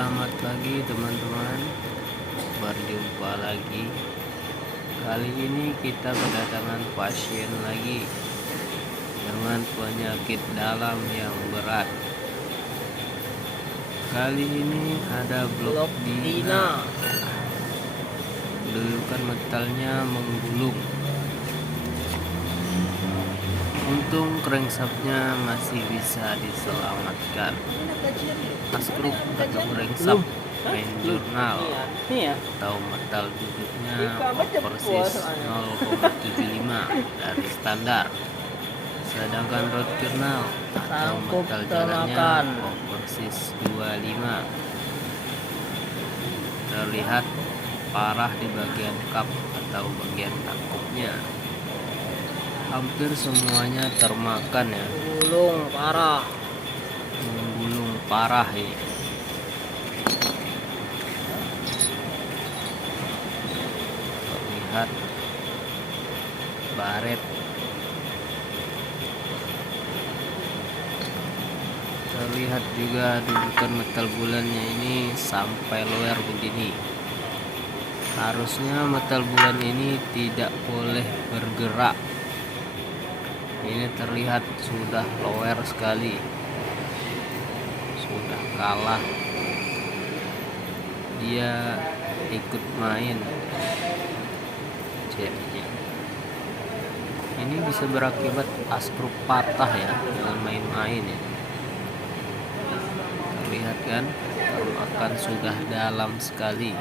Selamat pagi teman-teman, berjumpa lagi. Kali ini kita kedatangan pasien lagi dengan penyakit dalam yang berat. Kali ini ada blok dina. Kedudukan metalnya menggulung. Untung crankshaftnya masih bisa diselamatkan. Skrup atau crankshaft main jurnal atau metal duduknya persis 0,75 dari standar, sedangkan rod jurnal atau metal jalannya persis 25. Terlihat parah di bagian kap atau bagian tangkupnya. Hampir semuanya termakan ya. Menggulung parah ini. Terlihat baret. Terlihat juga dudukan metal bulannya ini sampai lower begini. Harusnya metal bulan ini tidak boleh bergerak. Ini terlihat sudah lower sekali, sudah kalah. Dia ikut main jadinya. Ini bisa berakibat skrup patah ya, dengan main-main ya. Terlihat kan, termakan sudah dalam sekali.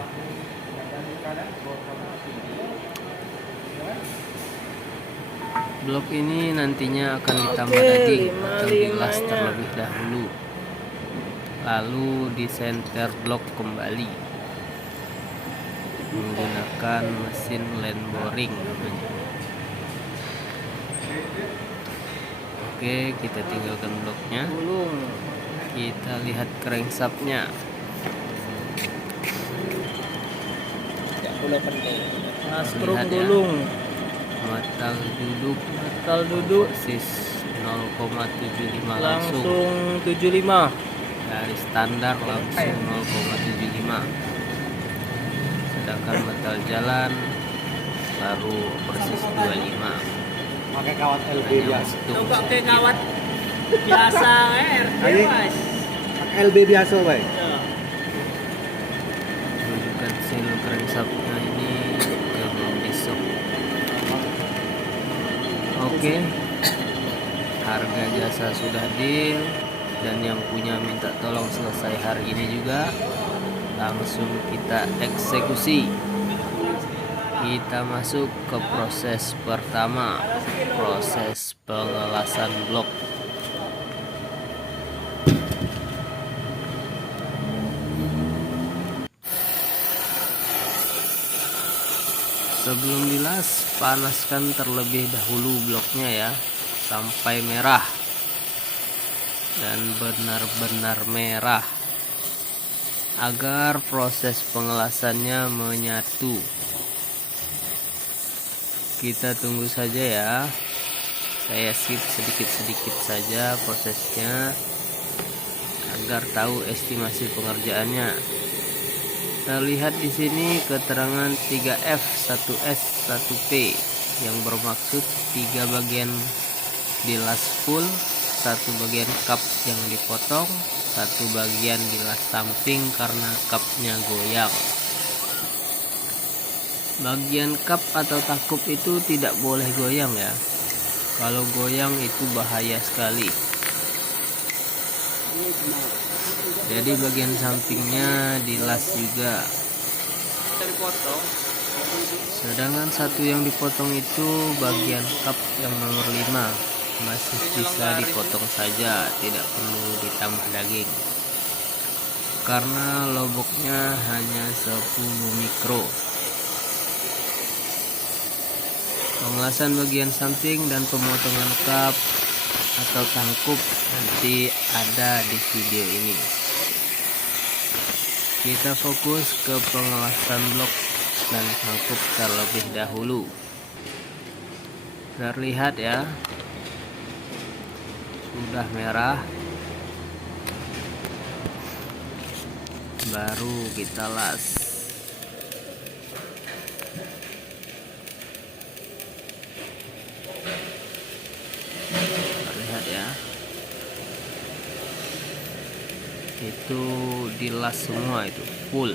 Blok ini nantinya akan ditambah daging atau dilas terlebih dahulu, lalu disenter blok kembali menggunakan mesin land boring namanya. Oke, kita tinggalkan bloknya. Kita lihat crankshaftnya. Skrup gulung. Metal duduk persis 0,75 langsung 75 dari standar, langsung 0,75, sedangkan metal jalan baru persis 25. Pakai kawat LB biasa. Coba pakai kawat biasa Mas. Pakai LB biasa, Bay. Rujukan seal crankshaftnya ini belum disok. Oke, harga jasa sudah deal, dan yang punya minta tolong selesai hari ini juga. Langsung kita eksekusi. Kita masuk ke proses pertama, proses pengelasan blok. Sebelum dilas, panaskan terlebih dahulu bloknya ya, sampai merah dan benar-benar merah, agar proses pengelasannya menyatu. Kita tunggu saja ya. Saya skip sedikit-sedikit saja prosesnya agar tahu estimasi pengerjaannya. Terlihat di sini keterangan 3F, 1S, 1P yang bermaksud 3 bagian dilas full, 1 bagian kap yang dipotong, 1 bagian dilas samping karena kapnya goyang. Bagian kap atau takup itu tidak boleh goyang ya. Kalau goyang itu bahaya sekali. Jadi bagian sampingnya dilas juga. Sedangkan satu yang dipotong itu bagian kap yang nomor 5. Masih bisa dipotong saja, tidak perlu ditambah daging. Karena loboknya hanya 10 mikro. Pengelasan bagian samping dan pemotongan kap atau tangkup nanti ada di video ini. Kita fokus ke pengelasan blok dan tangkup terlebih dahulu. Terlihat ya, sudah merah. baru kita las. Terlihat ya, itu dilas semua, itu full.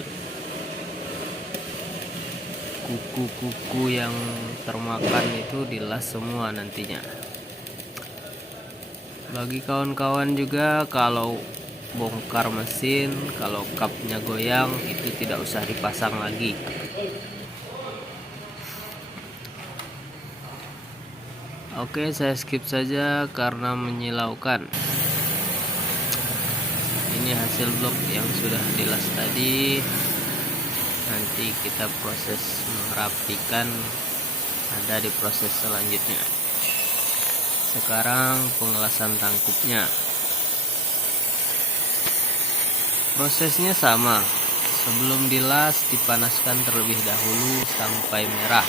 Kuku-kuku yang termakan itu dilas semua nantinya. Bagi kawan-kawan juga, kalau bongkar mesin, kalau kapnya goyang, itu tidak usah dipasang lagi. Oke, saya skip saja karena menyilaukan. Ini hasil blok yang sudah dilas tadi. Nanti kita proses merapikan, ada di proses selanjutnya. Sekarang pengelasan tangkupnya. Prosesnya sama. Sebelum dilas, dipanaskan terlebih dahulu sampai merah.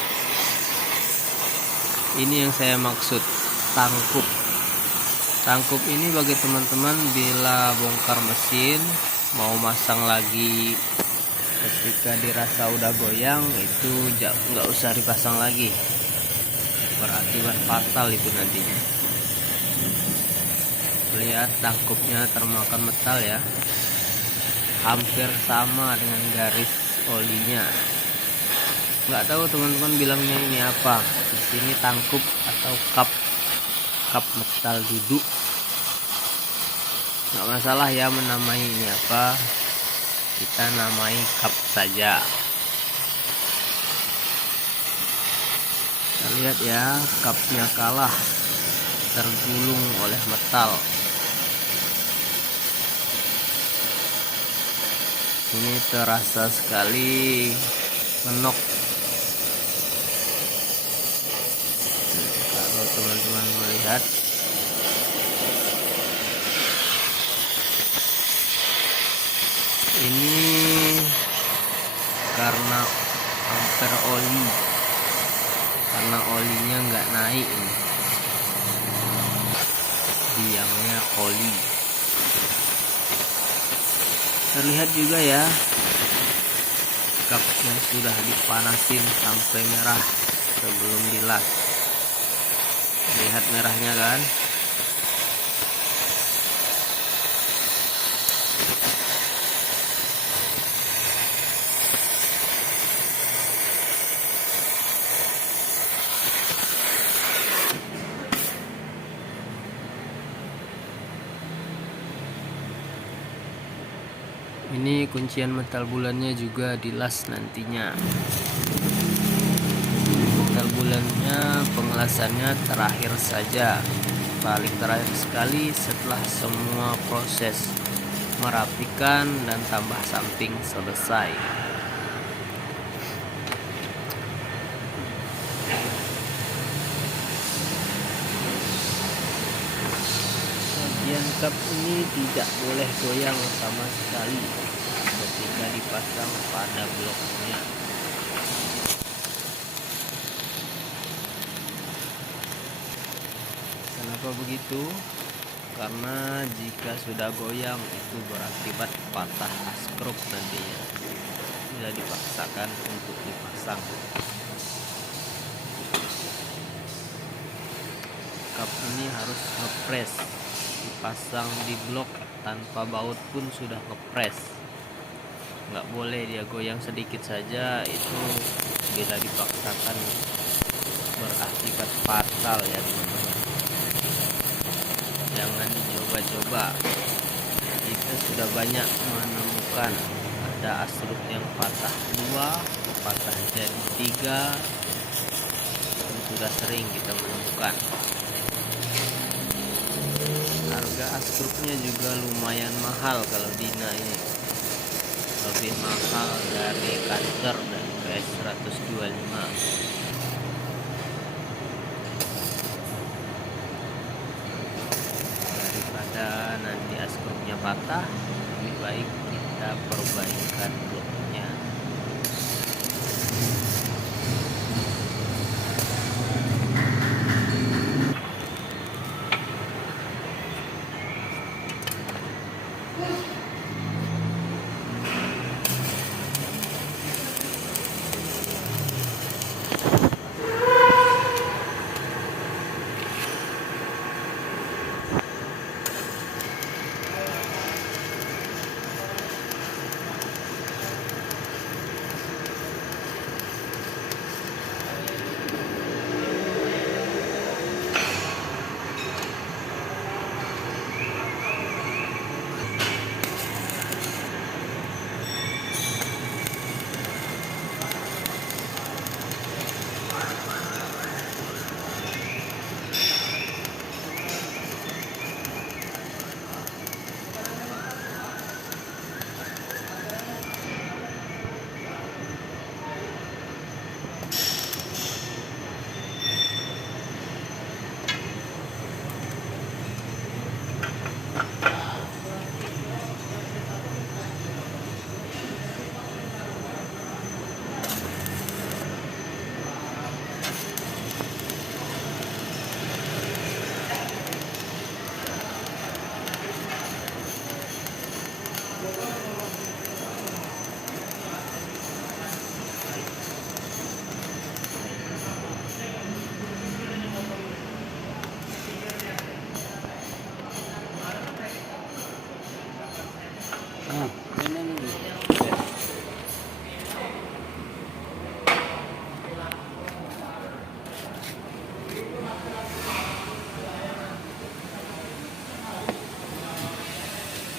Ini yang saya maksud, tangkup. Tangkup ini bagi teman-teman bila bongkar mesin, mau masang lagi, ketika dirasa udah goyang, itu nggak usah dipasang lagi, berakibat fatal itu nantinya. Lihat tangkupnya termakan metal ya, hampir sama dengan garis olinya. Nggak tahu teman-teman bilangnya ini apa, di sini tangkup atau kap metal duduk, nggak masalah ya menamai ini apa, kita namai kap saja. Kita lihat ya, kapnya kalah, tergulung oleh metal. Ini terasa sekali menok. Kalau teman-teman melihat, ini karena amper oli, karena olinya nggak naik ini, biangnya oli. Terlihat juga ya, kapnya sudah dipanasin sampai merah sebelum dilas. Lihat merahnya kan. Ini kuncian metal bulannya juga dilas nantinya. Metal bulannya pengelasannya terakhir saja, paling terakhir sekali setelah semua proses merapikan dan tambah samping selesai. Bagian kap ini tidak boleh goyang sama sekali ketika dipasang pada bloknya. Kenapa begitu? Karena jika sudah goyang itu berakibat patah askrop nantinya bila dipaksakan untuk dipasang. Kap ini harus ngepres, dipasang di blok tanpa baut pun sudah ngepres. Nggak boleh dia goyang sedikit saja, itu bila dipaksakan berakibat fatal ya teman-teman. Jangan dicoba-coba. Kita sudah banyak menemukan ada asruk yang patah 2, patah jadi 3, dan sudah sering kita menemukan. Harga askrupnya juga lumayan mahal kalau Dina ini, lebih mahal dari Cutter dan PS 125. Daripada nanti askrupnya patah, lebih baik kita perbaikan bloknya.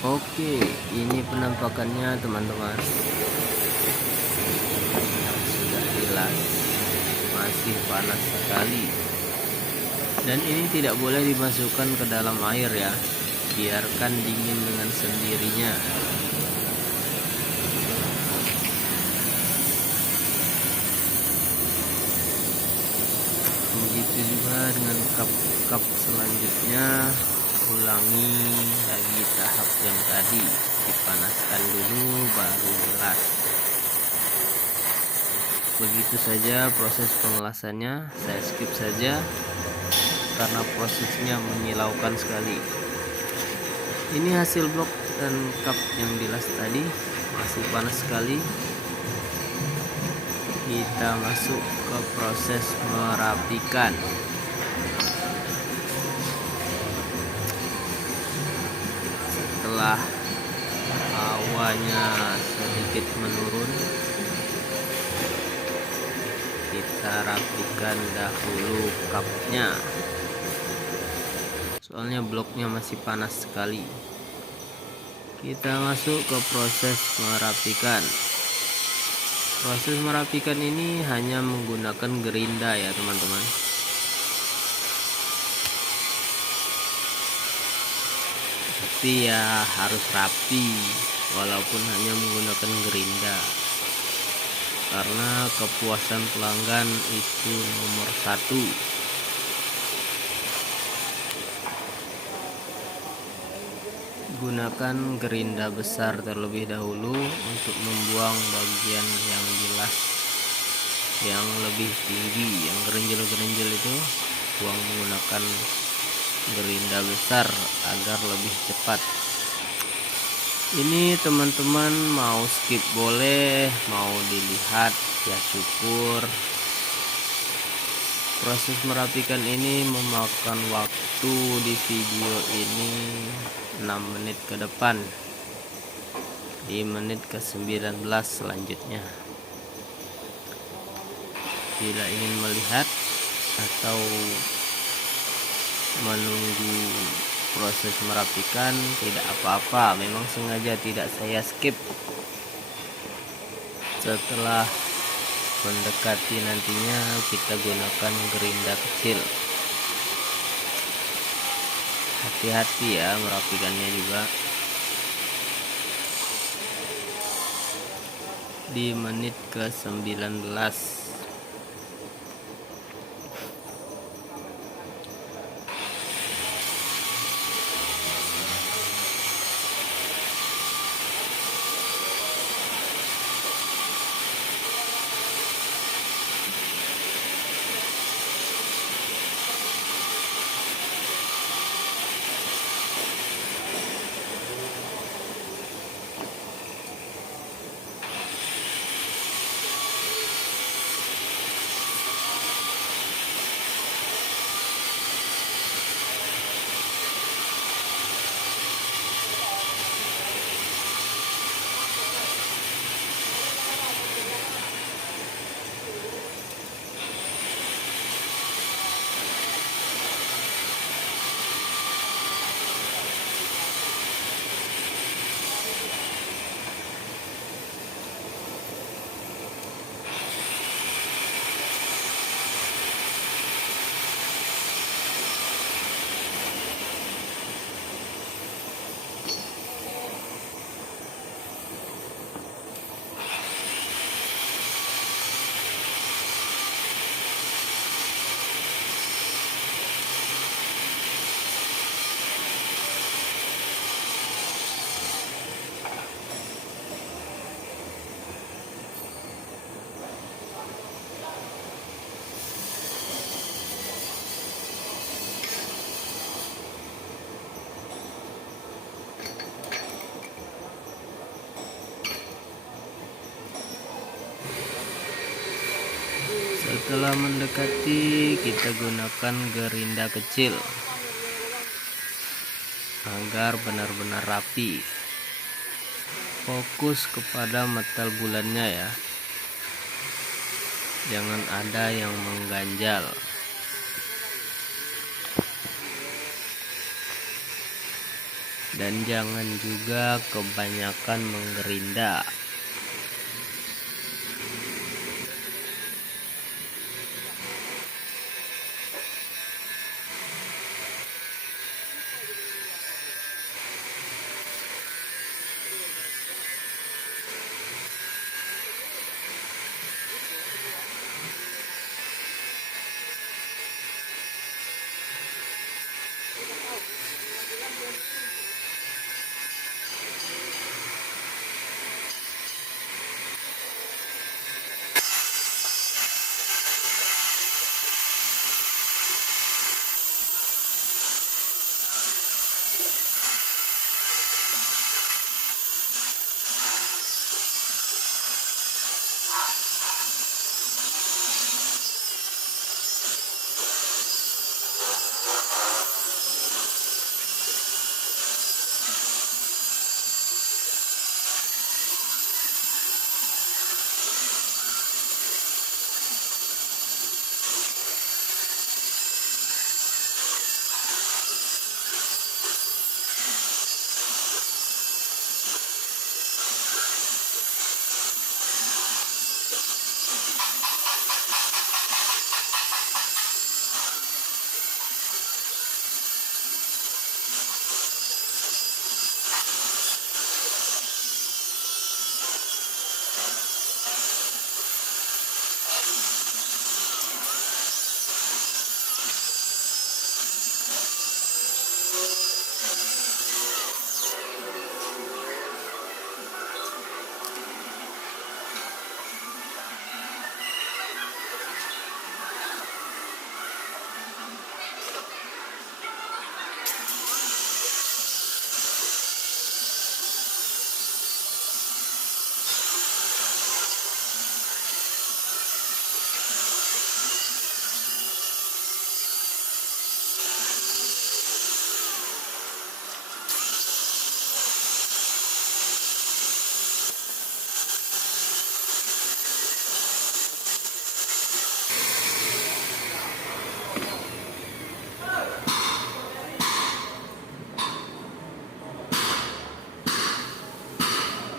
Oke, ini penampakannya teman-teman. Sudah jelas masih panas sekali. Dan ini tidak boleh dimasukkan ke dalam air ya. Biarkan dingin dengan sendirinya. Begitu juga dengan cup-cup selanjutnya. Ulangi lagi tahap yang tadi, dipanaskan dulu baru gelas. Begitu saja proses pengelasannya, saya skip saja karena prosesnya menyilaukan sekali. Ini hasil blok dan cup yang dilas tadi, masih panas sekali. Kita masuk ke proses merapikan. Setelah hawanya sedikit menurun, kita rapikan dahulu cupnya, soalnya bloknya masih panas sekali. Kita masuk ke proses merapikan. Proses merapikan ini hanya menggunakan gerinda ya teman-teman. Tapi ya harus rapi walaupun hanya menggunakan gerinda, karena kepuasan pelanggan itu nomor satu. Gunakan gerinda besar terlebih dahulu untuk membuang bagian yang jelas yang lebih tinggi, yang gerenjel-gerenjel itu buang menggunakan gerinda besar agar lebih cepat. Ini teman-teman mau skip boleh, mau dilihat ya syukur. Proses merapikan ini memakan waktu di video ini 6 menit ke depan, di menit ke 19 selanjutnya. Bila ingin melihat atau menunggu proses merapikan, tidak apa-apa, memang sengaja tidak saya skip. Setelah mendekati nantinya kita gunakan gerinda kecil. Hati-hati ya merapikannya juga. Di menit ke 19. Setelah mendekati, kita gunakan gerinda kecil agar benar-benar rapi. Fokus kepada metal bulannya ya, jangan ada yang mengganjal. dan jangan juga kebanyakan menggerinda.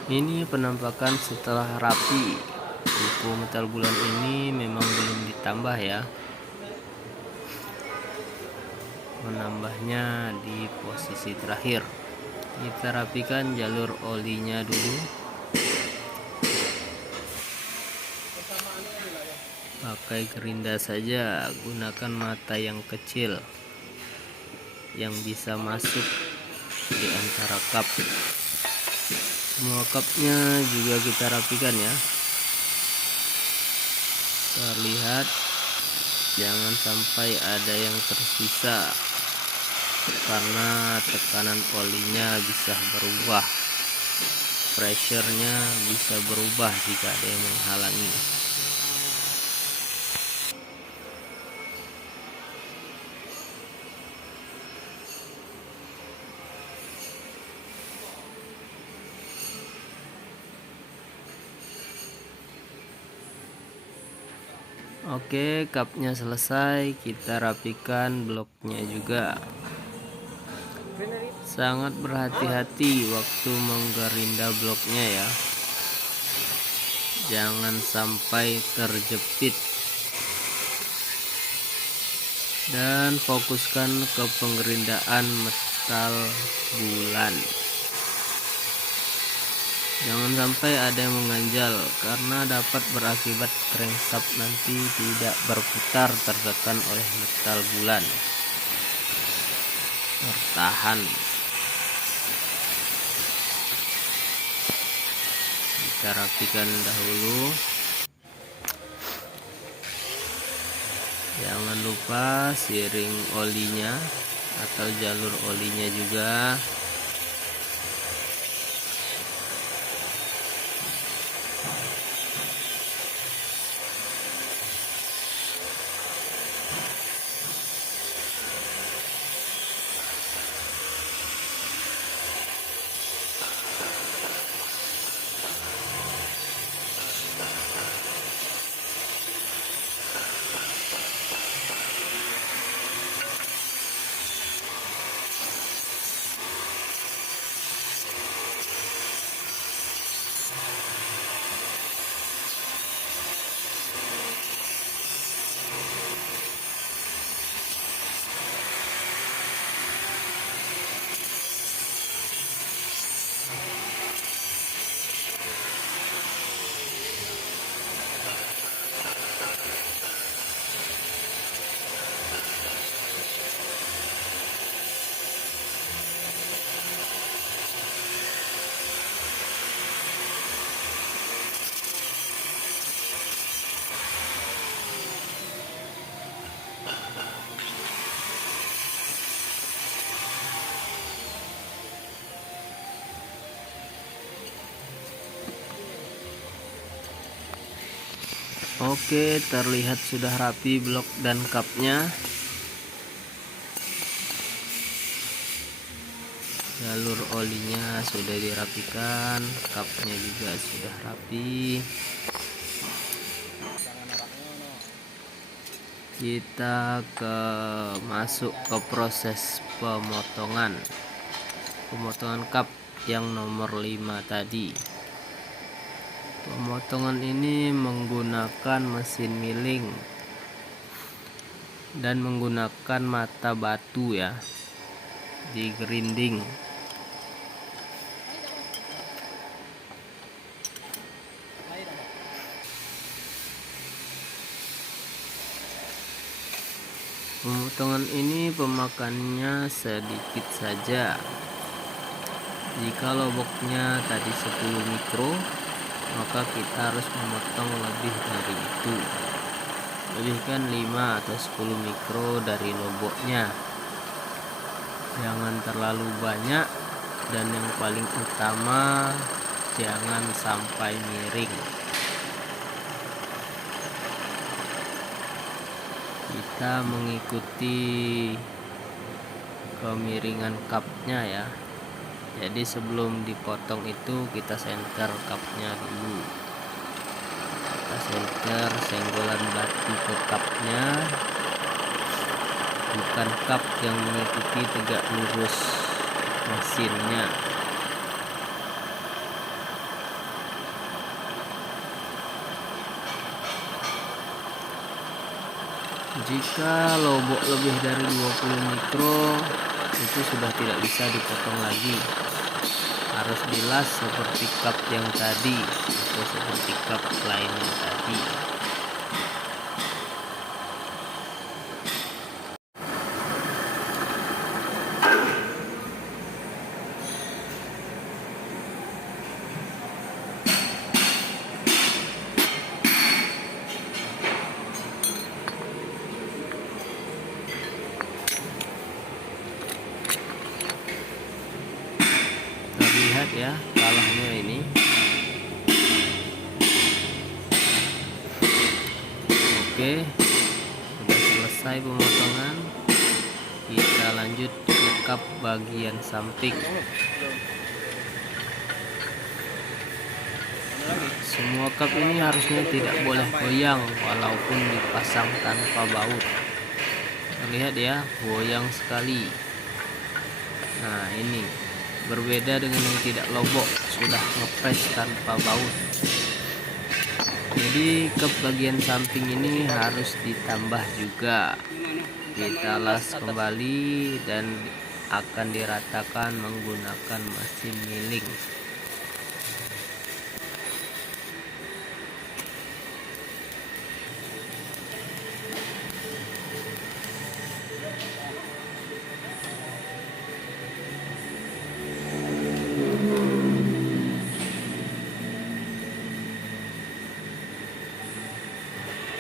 Ini penampakan setelah rapi. Buku metal bulan ini memang belum ditambah ya. Menambahnya di posisi terakhir. Kita rapikan jalur olinya dulu. Pakai gerinda saja, gunakan mata yang kecil yang bisa masuk di antara kap. Semua kapnya juga kita rapikan ya. Terlihat, jangan sampai ada yang tersisa karena tekanan olinya bisa berubah. Pressure-nya bisa berubah jika ada yang menghalangi. Oke, kapnya selesai, kita rapikan bloknya juga. Sangat berhati-hati waktu menggerinda bloknya ya. Jangan sampai terjepit. Dan fokuskan ke penggerindaan metal bulan. Jangan sampai ada yang mengganjal karena dapat berakibat crankshaft nanti tidak berputar tertekan oleh metal bulan. Tertahan. Kita rapikan dahulu. Jangan lupa siring olinya atau jalur olinya juga. Oke, terlihat sudah rapi blok dan cupnya. Jalur olinya sudah dirapikan, cupnya juga sudah rapi. Kita masuk ke proses pemotongan cup yang nomor 5 tadi. Pemotongan ini menggunakan mesin milling dan menggunakan mata batu ya, di grinding. Pemotongan ini pemakannya sedikit saja. Jika loboknya tadi 10 mikro, maka kita harus memotong lebih dari itu. Lebihkan 5 atau 10 mikro dari loboknya. Jangan terlalu banyak, dan yang paling utama jangan sampai miring. Kita mengikuti kemiringan cupnya ya. Jadi sebelum dipotong itu kita senter cupnya dulu. Kita senter senggolan batu ke cupnya, bukan cup yang mengikuti tegak lurus mesinnya. Jika lobok lebih dari 20 mikro, itu sudah tidak bisa dipotong lagi. Harus dilas seperti cup yang tadi atau seperti cup lainnya tadi. Terlihat ya kalahnya ini. Oke, sudah selesai pemotongan. Kita lanjut ke cup bagian samping. Semua cup ini harusnya tidak boleh goyang walaupun dipasang tanpa baut. Terlihat ya, goyang sekali. Nah ini berbeda dengan yang tidak lobok, sudah ngepres tanpa baut. Jadi cup bagian samping ini harus ditambah juga. Kita las kembali dan akan diratakan menggunakan mesin milling.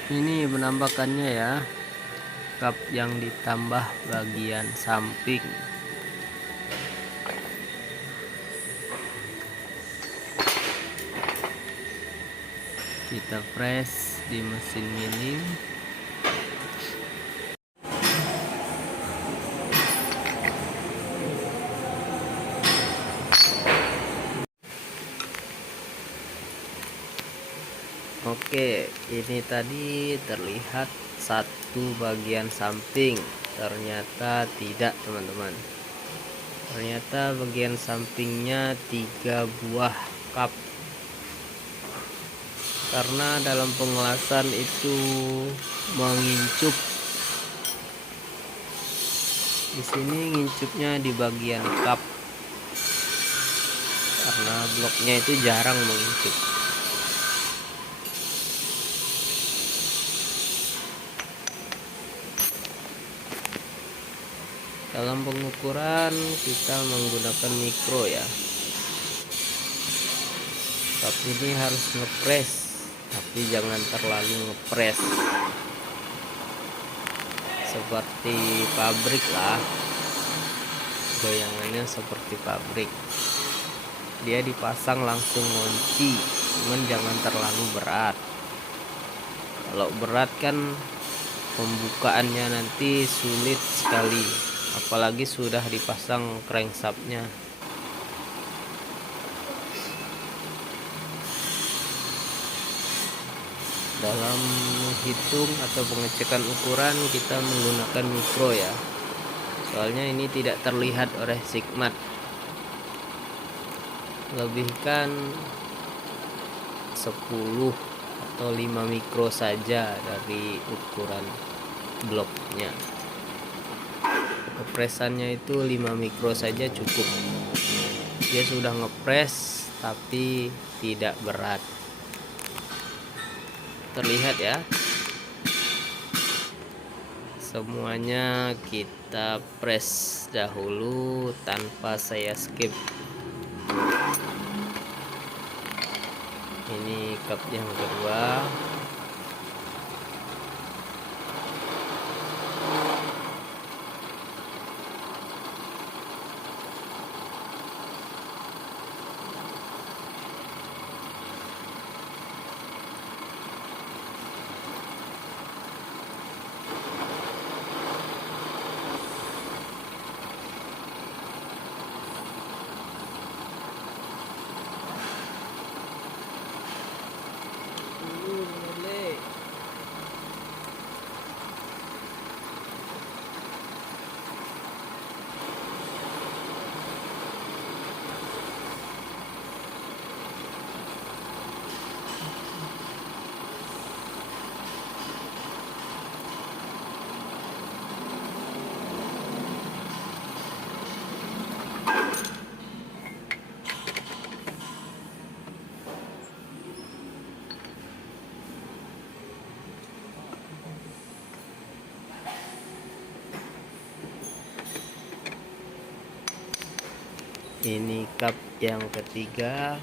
Ini penampakannya ya, cup yang ditambah bagian samping. Kita press di mesin milling. Oke, ini tadi terlihat satu bagian samping, ternyata tidak teman-teman. Ternyata bagian sampingnya 3 buah cup. Karena dalam pengelasan itu mengincup. Di sini ngincupnya di bagian cup. Karena bloknya itu jarang mengincup. Dalam pengukuran kita menggunakan mikro ya. Cup ini harus ngepres, tapi jangan terlalu ngepres. Seperti pabrik lah. Goyangannya seperti pabrik. Dia dipasang langsung ngunci, cuman jangan terlalu berat. Kalau berat kan pembukaannya nanti sulit sekali, apalagi sudah dipasang crankshaftnya. Dalam menghitung atau pengecekan ukuran kita menggunakan mikro ya, soalnya ini tidak terlihat oleh Sigmat. Lebihkan 10 atau 5 mikro saja dari ukuran bloknya. Ngepresannya itu 5 mikro saja cukup. Dia sudah ngepres tapi tidak berat. Terlihat ya, semuanya kita press dahulu tanpa saya skip. Ini cup yang kedua. Ini cup yang ketiga.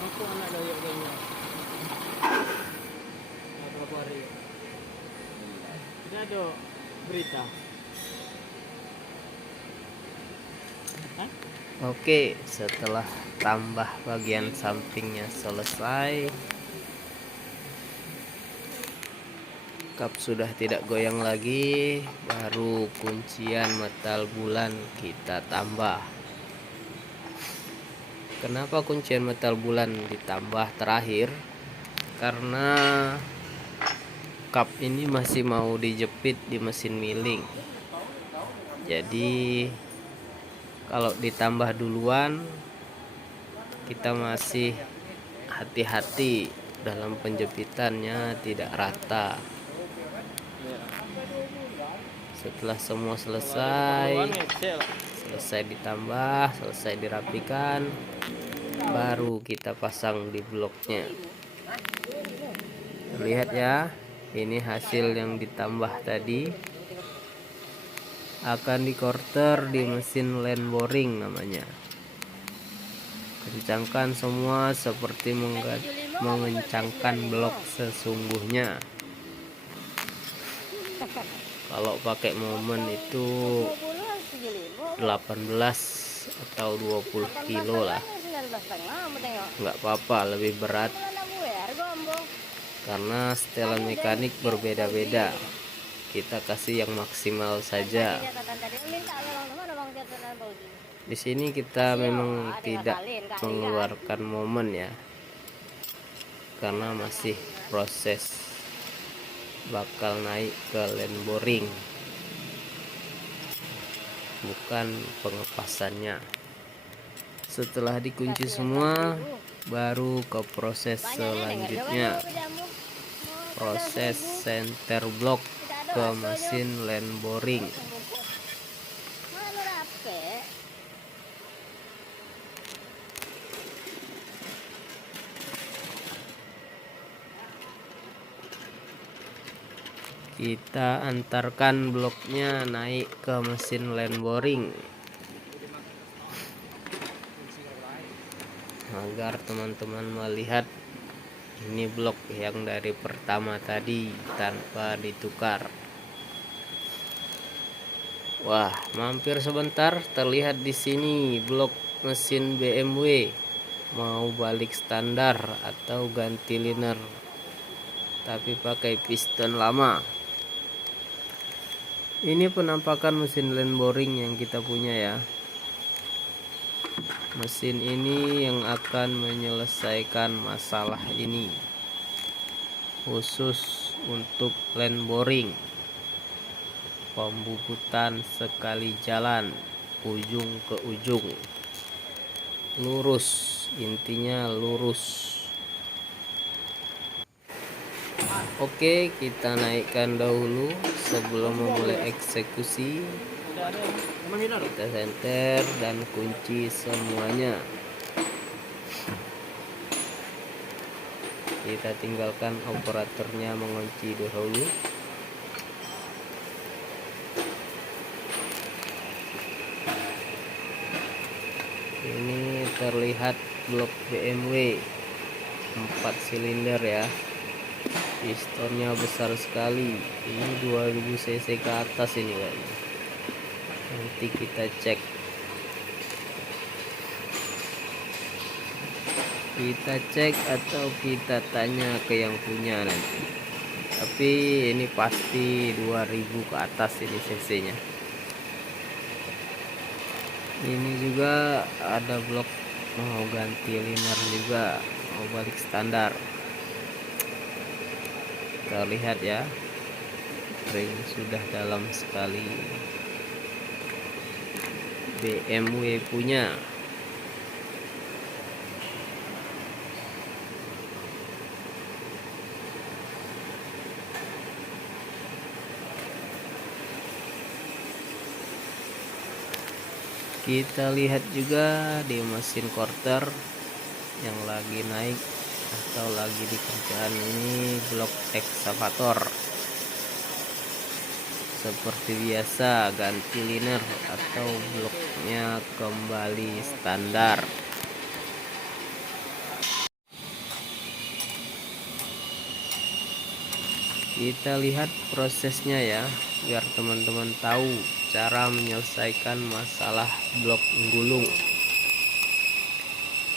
Aku anak doyok kayaknya. Berapa hari? Tidak ada berita. Hah? Oke, setelah tambah bagian sampingnya selesai, cup sudah tidak goyang lagi, baru kuncian metal bulan kita tambah. Kenapa kuncian metal bulan ditambah terakhir? Karena cup ini masih mau dijepit di mesin milling. Jadi kalau ditambah duluan, kita masih hati-hati dalam penjepitannya, tidak rata. Setelah semua selesai ditambah, selesai dirapikan, baru kita pasang di bloknya. Lihat ya, ini hasil yang ditambah tadi. Akan di-quarter di mesin land boring namanya. Kencangkan semua seperti mengencangkan blok sesungguhnya. Kalau pakai momen itu 18 atau 20 kilo lah, nggak apa-apa, lebih berat. karena setelan mekanik berbeda-beda. Kita kasih yang maksimal saja. Di sini kita memang tidak mengeluarkan momen ya, karena masih proses bakal naik ke land boring, bukan pengepasannya. Setelah dikunci semua, baru ke proses selanjutnya, proses center block ke mesin land boring. Kita antarkan bloknya naik ke mesin land boring agar teman-teman melihat ini blok yang dari pertama tadi tanpa ditukar. Wah, mampir sebentar, terlihat di sini blok mesin BMW mau balik standar atau ganti liner, tapi pakai piston lama. Ini penampakan mesin land boring yang kita punya ya. Mesin ini yang akan menyelesaikan masalah ini, khusus untuk land boring. Pembubutan sekali jalan, ujung ke ujung, lurus, intinya lurus. Oke, kita naikkan dahulu sebelum memulai eksekusi. Kita senter dan kunci semuanya. Kita tinggalkan operatornya mengunci dahulu. Ini terlihat blok BMW 4 silinder ya. Pistonnya besar sekali. Ini 2000 cc ke atas ini kayaknya. Nanti kita cek. Kita cek atau kita tanya ke yang punya nanti. Tapi ini pasti 2000 ke atas ini cc-nya. Ini juga ada blok mau ganti liner juga, mau balik standar. Kita lihat ya, ring sudah dalam sekali. BMW punya. Kita lihat juga di mesin quarter yang lagi naik atau lagi di kerjaan ini, blok ekskavator. Seperti biasa ganti liner atau bloknya kembali standar. Kita lihat prosesnya ya, biar teman-teman tahu cara menyelesaikan masalah blok gulung.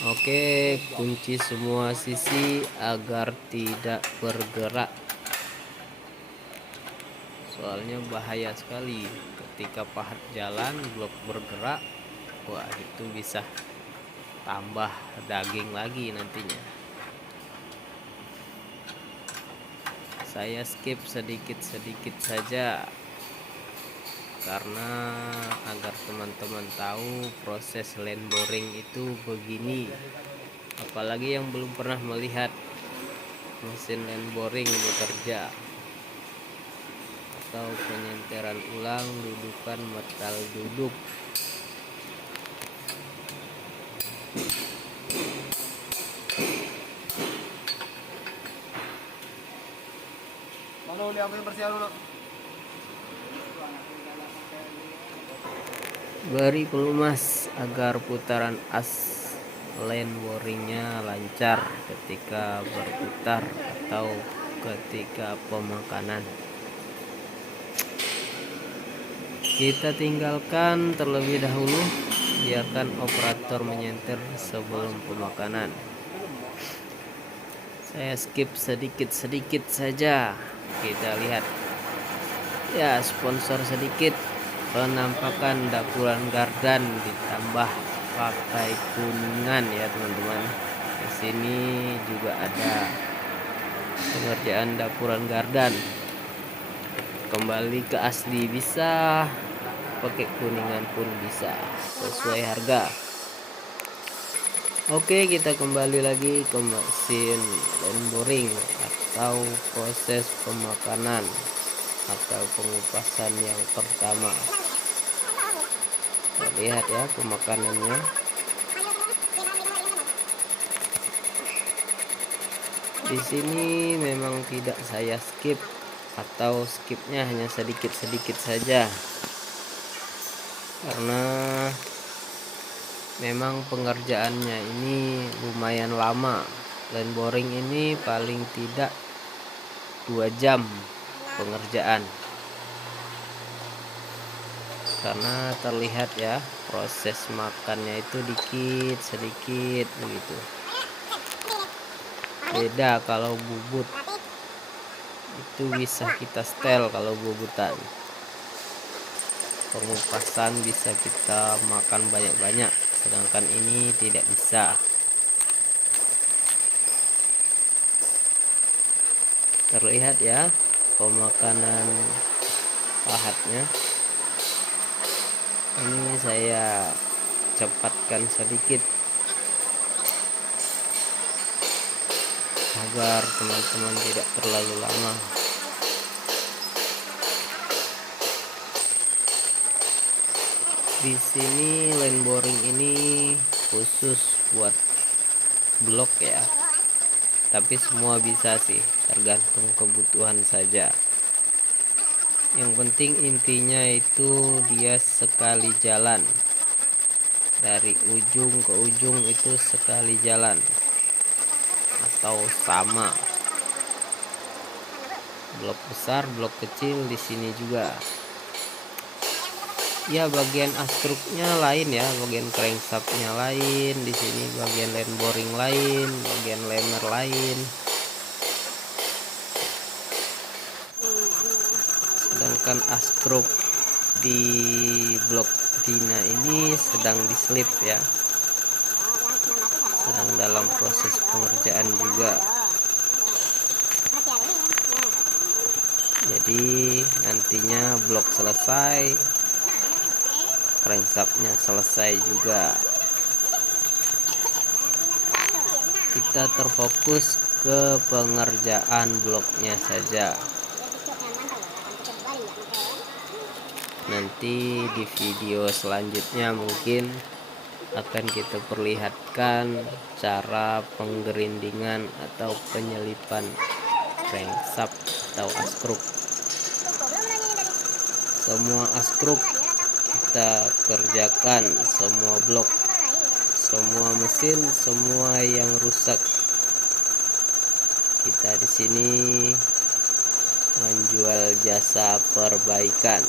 Oke, kunci semua sisi agar tidak bergerak. Soalnya bahaya sekali ketika pahat jalan blok bergerak. Wah, itu bisa tambah daging lagi nantinya. Saya skip sedikit-sedikit saja karena agar teman-teman tahu proses land boring itu begini. Apalagi yang belum pernah melihat mesin land boring bekerja atau penyenteran ulang dudukan metal duduk. Beri pelumas agar putaran as land boringnya lancar ketika berputar atau ketika pemakanan. Kita tinggalkan terlebih dahulu, biarkan operator menyenter sebelum pemakanan. Saya skip sedikit-sedikit saja. Kita lihat ya, sponsor sedikit, penampakan dapuran gardan ditambah pakai kuningan ya teman-teman. Di sini juga ada pengerjaan dapuran gardan, kembali ke asli bisa, pakai kuningan pun bisa, sesuai harga. Oke, kita kembali lagi ke mesin land boring atau proses pemakanan atau pengupasan yang pertama. Kita lihat ya pemakanannya. Di sini memang tidak saya skip, atau skipnya hanya sedikit-sedikit saja, karena memang pengerjaannya ini lumayan lama. Land boring ini paling tidak 2 jam pengerjaan, karena terlihat ya proses makannya itu dikit sedikit begitu. Beda kalau bubut, itu bisa kita setel. Kalau bubutan pengupasan bisa kita makan banyak-banyak, sedangkan ini tidak bisa. Terlihat ya pemakanan pahatnya. Ini saya cepatkan sedikit agar teman-teman tidak terlalu lama. Di sini land boring ini khusus buat blok ya, tapi semua bisa sih, tergantung kebutuhan saja. Yang penting intinya itu dia sekali jalan, dari ujung ke ujung itu sekali jalan atau sama. Blok besar, blok kecil di sini juga. Ya, bagian astruknya lain ya, bagian crankshaftnya lain, di sini bagian land boring lain, bagian lemer lain. Sedangkan askruk di blok Dina ini sedang dislip ya, sedang dalam proses pengerjaan juga. Jadi nantinya blok selesai, crankshaftnya selesai juga. Kita terfokus ke pengerjaan bloknya saja. Nanti di video selanjutnya mungkin akan kita perlihatkan cara penggerindingan atau penyelipan crankshaft atau askruk. Semua askruk kita kerjakan, semua blok, semua mesin, semua yang rusak. Kita di sini menjual jasa perbaikan.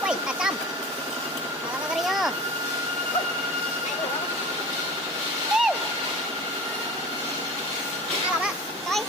Woi, tajam. Alam ngerinya. Alamak, coy.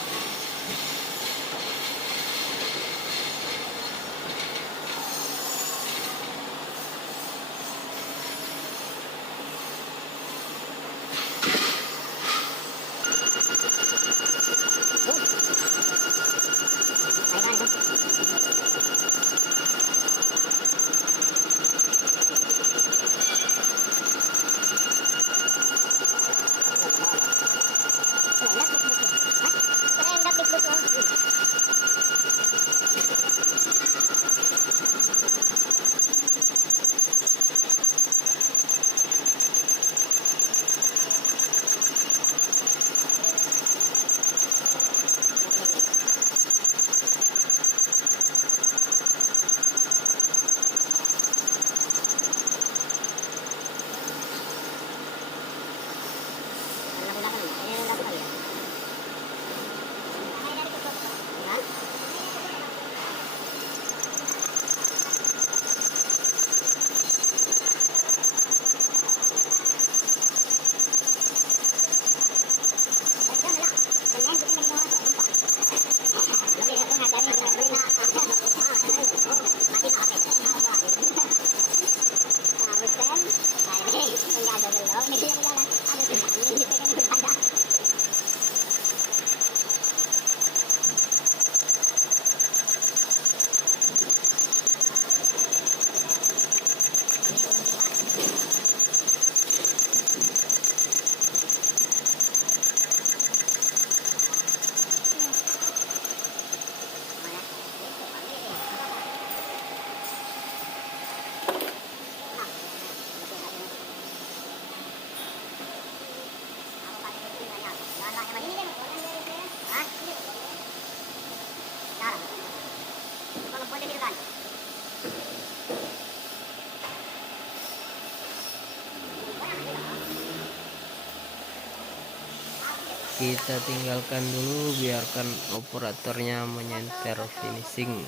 Kita tinggalkan dulu, biarkan operatornya menyenter finishing.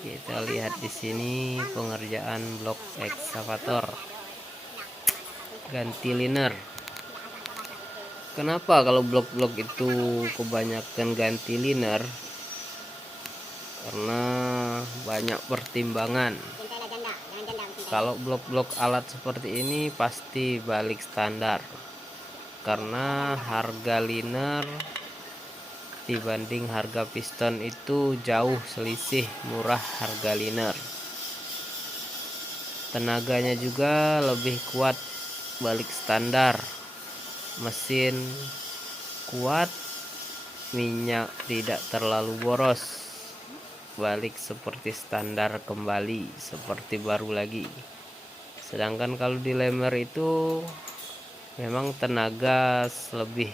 Kita lihat di sini pengerjaan blok ekskavator ganti liner. Kenapa kalau blok-blok itu kebanyakan ganti liner? Karena banyak pertimbangan. Kalau blok-blok alat seperti ini pasti balik standar, karena harga liner dibanding harga piston itu jauh selisih murah harga liner. tenaganya juga lebih kuat balik standar, mesin kuat, minyak tidak terlalu boros, balik seperti standar kembali seperti baru lagi. Sedangkan kalau di Lemmer itu memang tenaga lebih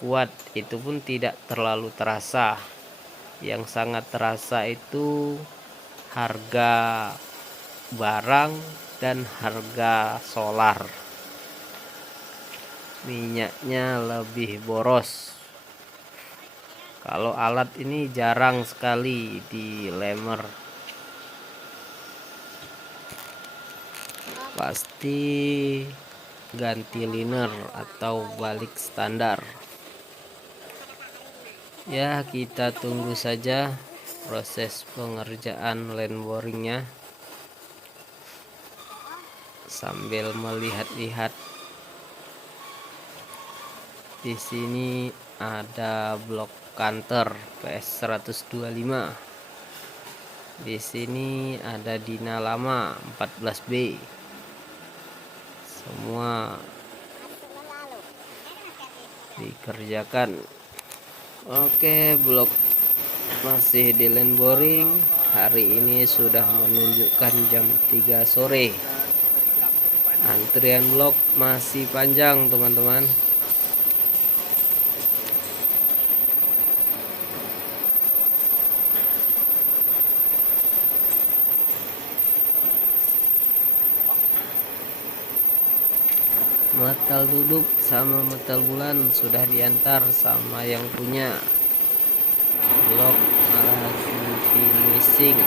kuat, itu pun tidak terlalu terasa. Yang sangat terasa itu harga barang dan harga solar. Minyaknya lebih boros. Kalau alat ini jarang sekali di Lemmer. Pasti ganti liner atau balik standar. Ya, kita tunggu saja proses pengerjaan land boringnya sambil melihat-lihat. Di sini ada blok kantor PS 125. Di sini ada Dina lama 14B. Semua dikerjakan. Oke, blok masih di land boring. Hari ini sudah menunjukkan jam 3 sore. Antrian blok masih panjang, teman-teman. Metal duduk sama metal bulan sudah diantar sama yang punya. Blok lagi finishing.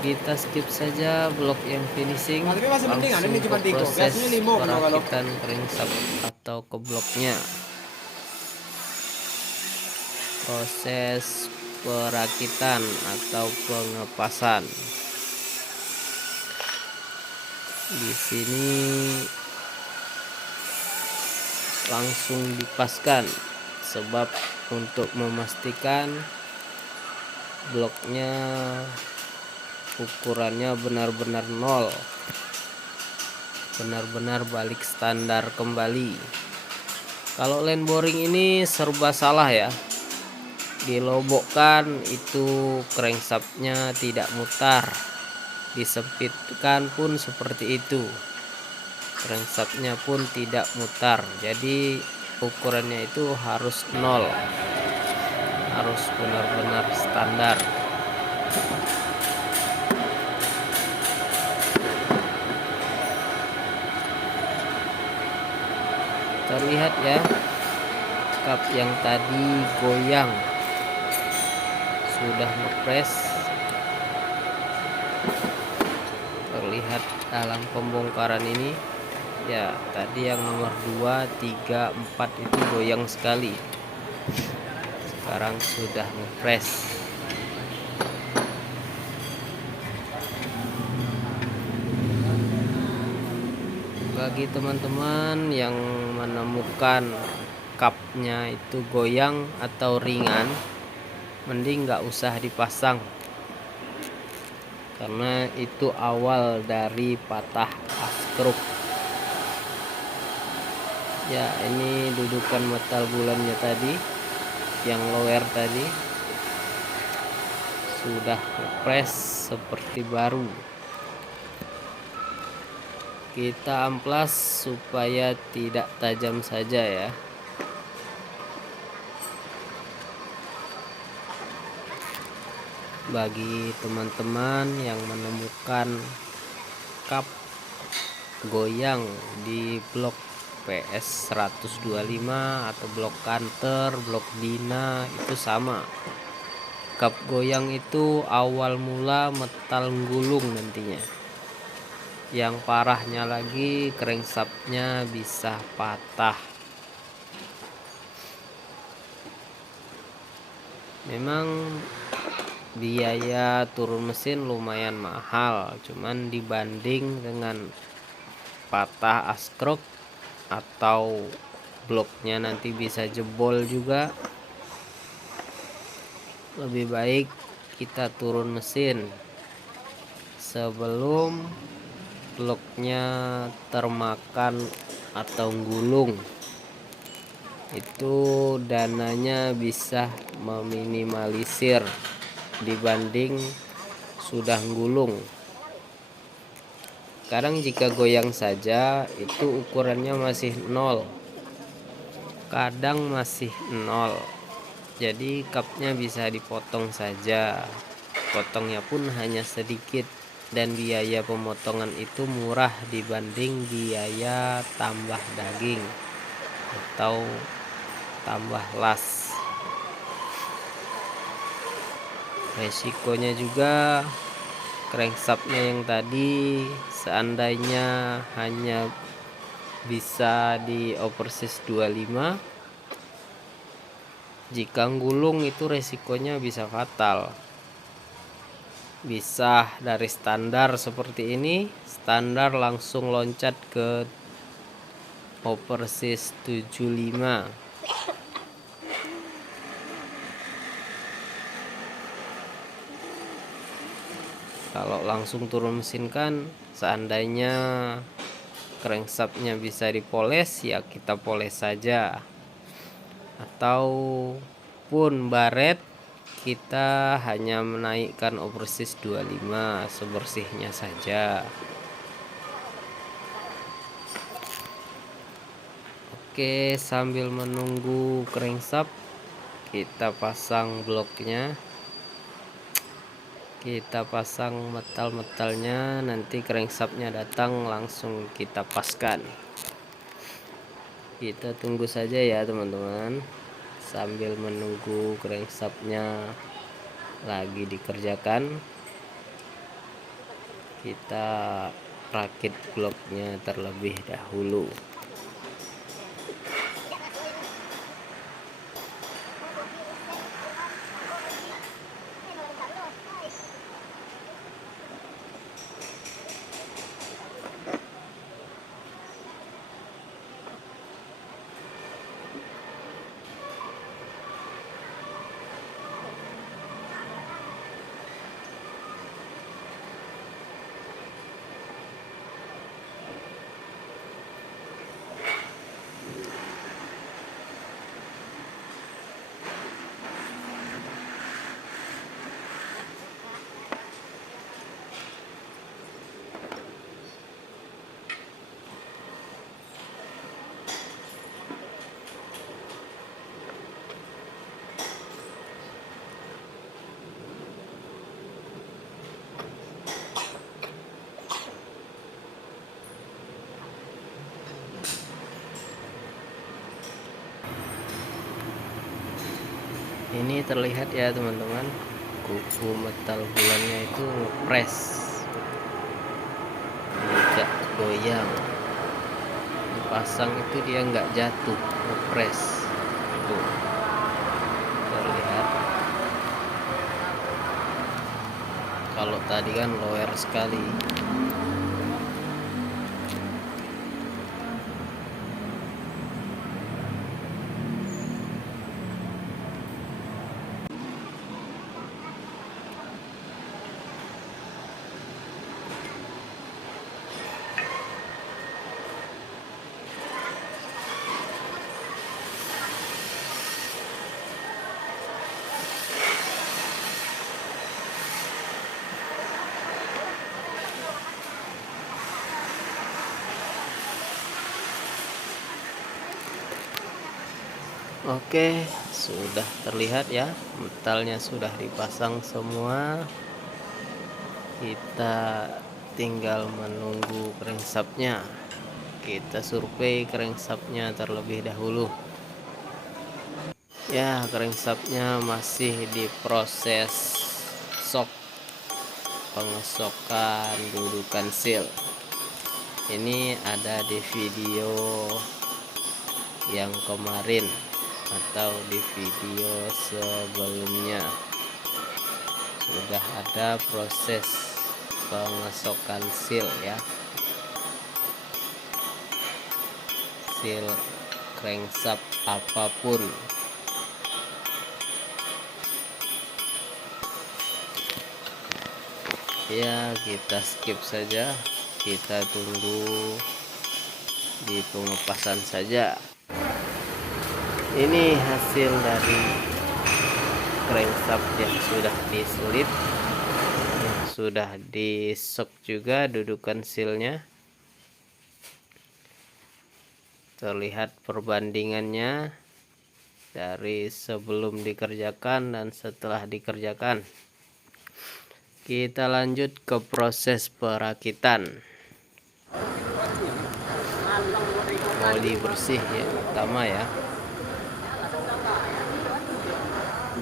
Kita skip saja blok yang finishing. Tapi masih mending, ada ini Langsung cuma ke 3. proses Biasanya 5 kalau perakitan ringsek atau ke bloknya. Proses perakitan atau pengepasan. Di sini langsung dipaskan, sebab untuk memastikan bloknya ukurannya benar-benar nol, benar-benar balik standar kembali. Kalau land boring ini serba salah ya, dilobokkan itu crankshaftnya tidak mutar, disempitkan pun seperti itu, crankshaftnya pun tidak mutar. Jadi ukurannya itu harus nol, harus benar-benar standar. Terlihat ya, kap yang tadi goyang sudah ngepres. Terlihat dalam pembongkaran ini ya, tadi yang nomor 2, 3, 4 itu goyang sekali. Sekarang sudah ngepres. Bagi teman-teman yang menemukan kapnya itu goyang atau ringan, mending nggak usah dipasang, karena itu awal dari patah askruk. Ya, ini dudukan metal bulannya tadi, yang lower tadi sudah ngepres seperti baru. Kita amplas supaya tidak tajam saja ya. Bagi teman-teman yang menemukan kap goyang di blok PS 125 atau blok kantor, blok Dina, itu sama. Kap goyang itu awal mula metal gulung nantinya. Yang parahnya lagi, crankshaftnya bisa patah. Memang biaya turun mesin lumayan mahal, cuman dibanding dengan patah askruk atau bloknya nanti bisa jebol juga, lebih baik kita turun mesin sebelum bloknya termakan atau gulung. Itu dananya bisa meminimalisir dibanding sudah gulung. Kadang jika goyang saja itu ukurannya masih 0, kadang masih 0. Jadi cupnya bisa dipotong saja, potongnya pun hanya sedikit, dan biaya pemotongan itu murah dibanding biaya tambah daging atau tambah las. Resikonya juga crankshaftnya yang tadi seandainya hanya bisa di overseas 25, jika gulung itu resikonya bisa fatal. Bisa dari standar seperti ini, standar langsung loncat ke overseas 75. Kalau langsung turun mesin kan, seandainya crankshaftnya bisa dipoles ya kita poles saja, ataupun baret kita hanya menaikkan overseas 25 sebersihnya saja. Oke, sambil menunggu crankshaft kita pasang bloknya, kita pasang metal-metalnya, nanti crankshaftnya datang langsung kita paskan. Kita tunggu saja ya teman-teman, sambil menunggu crankshaftnya lagi dikerjakan, kita rakit bloknya terlebih dahulu. Ini terlihat ya teman-teman, kuku metal bulannya itu ngepres, tidak goyang. Dipasang itu dia nggak jatuh, ngepres. Tuh, terlihat. Kalau tadi kan lower sekali. Oke, sudah terlihat ya, metalnya sudah dipasang semua. Kita tinggal menunggu crankshaftnya. Kita survei crankshaftnya terlebih dahulu. Ya, crankshaftnya masih diproses sok, pengesokan dudukan seal. Ini ada di video yang kemarin atau di video sebelumnya, sudah ada proses pengesokan seal ya, seal crankshaft apapun. Ya, kita skip saja, kita tunggu di pengepasan saja. Ini hasil dari crankshaft yang sudah diselip, yang sudah di shock juga dudukan sealnya. Terlihat perbandingannya dari sebelum dikerjakan dan setelah dikerjakan. Kita lanjut ke proses perakitan. Oli bersih yang utama ya.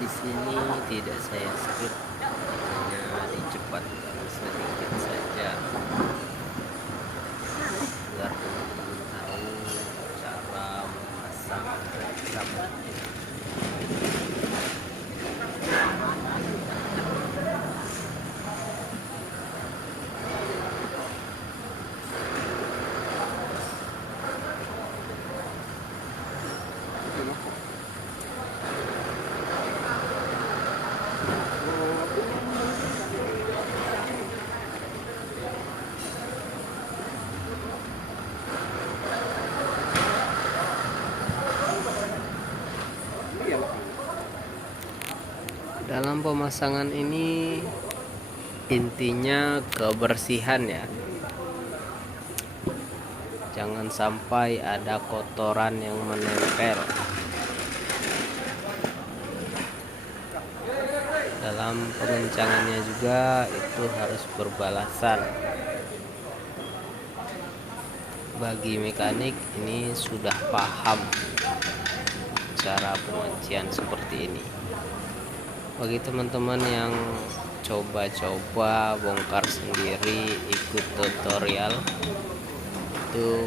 Di sini tidak saya skip, hanya dicepatkan sedikit saja agar teman-teman tahu cara memasang crankshaft. Dalam pemasangan ini intinya kebersihan ya. Jangan sampai ada kotoran yang menempel. Dalam pengencangannya juga itu harus berbalasan. Bagi mekanik ini sudah paham cara penguncian seperti ini. Bagi teman-teman yang coba-coba bongkar sendiri ikut tutorial, itu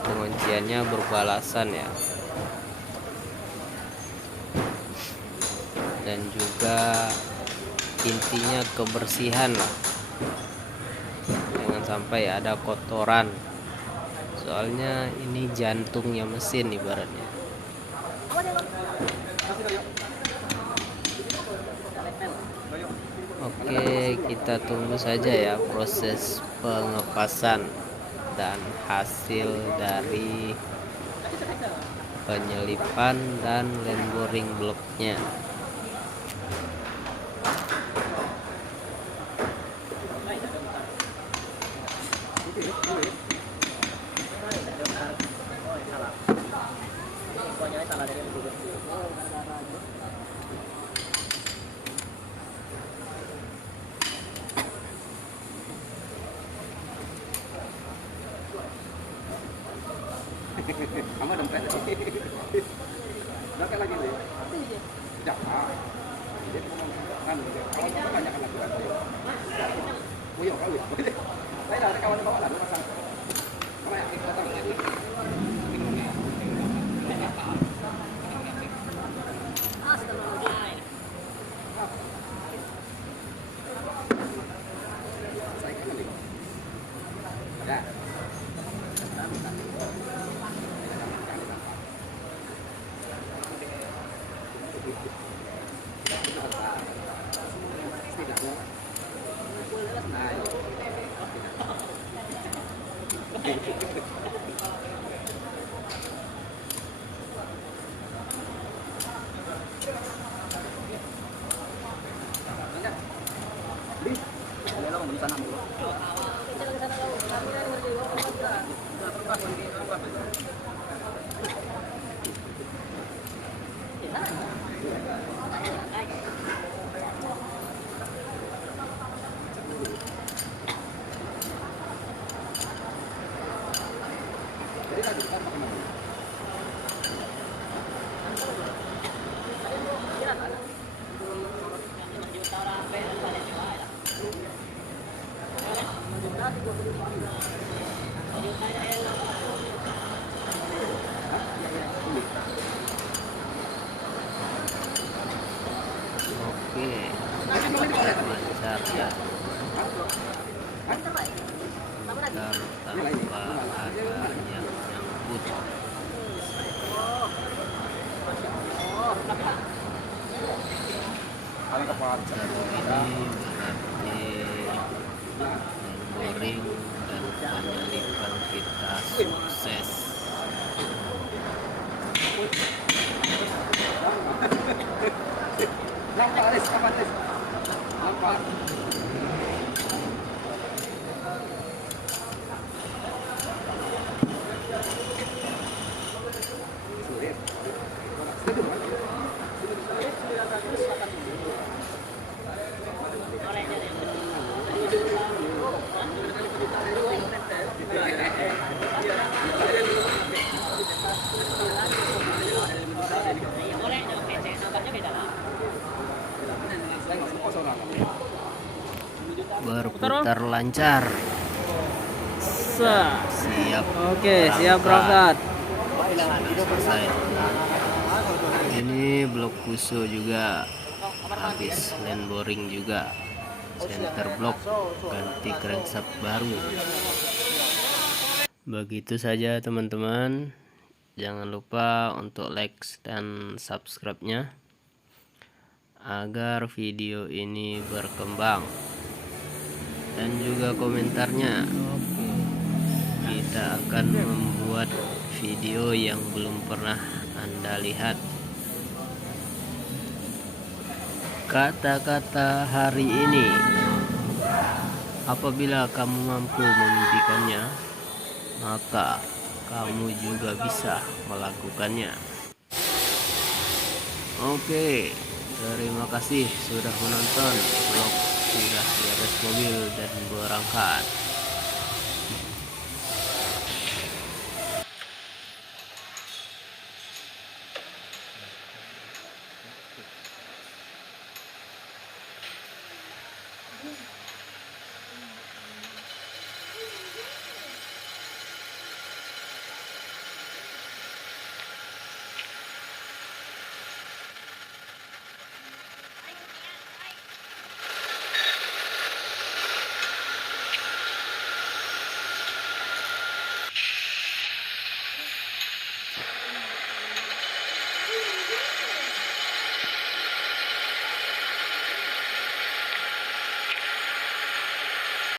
pengunciannya berbalasan ya, dan juga intinya kebersihan lah, jangan sampai ada kotoran, soalnya ini jantungnya mesin ibaratnya. Oke, kita tunggu saja ya proses pengepasan dan hasil dari penyelipan dan land boring bloknya. Kamu ada empat lagi. Berapa lagi nih? Tidak. Jadi kan kalau kamu banyak kan lakukan. Oh iya, kau. Saya ada kawan bawa lah pasang. Kamu yang kita tahu ini. Saya kan nih. Ada. Oke, lancar ya. Lancar tanpa ada yang nyangkut. Kalau kepala Baru ini berarti boring dan penyelipan kita sukses. Nampak Aris, kapan Aris? Nampak. Sulit. Setuju kan? Berputar lancar. Siap. Oke, siap berangkat. Sudah selesai. Ini blok fuso juga habis, land boring juga, center block, ganti crankshaft baru. Begitu saja teman-teman. Jangan lupa untuk like dan subscribe-nya agar video ini berkembang, dan juga komentarnya. Kita akan membuat video yang belum pernah Anda lihat. Kata-kata hari ini, apabila kamu mampu memimpikannya, maka kamu juga bisa melakukannya. Oke, terima kasih sudah menonton vlog Sudah Beres Mobil dan Berangkat.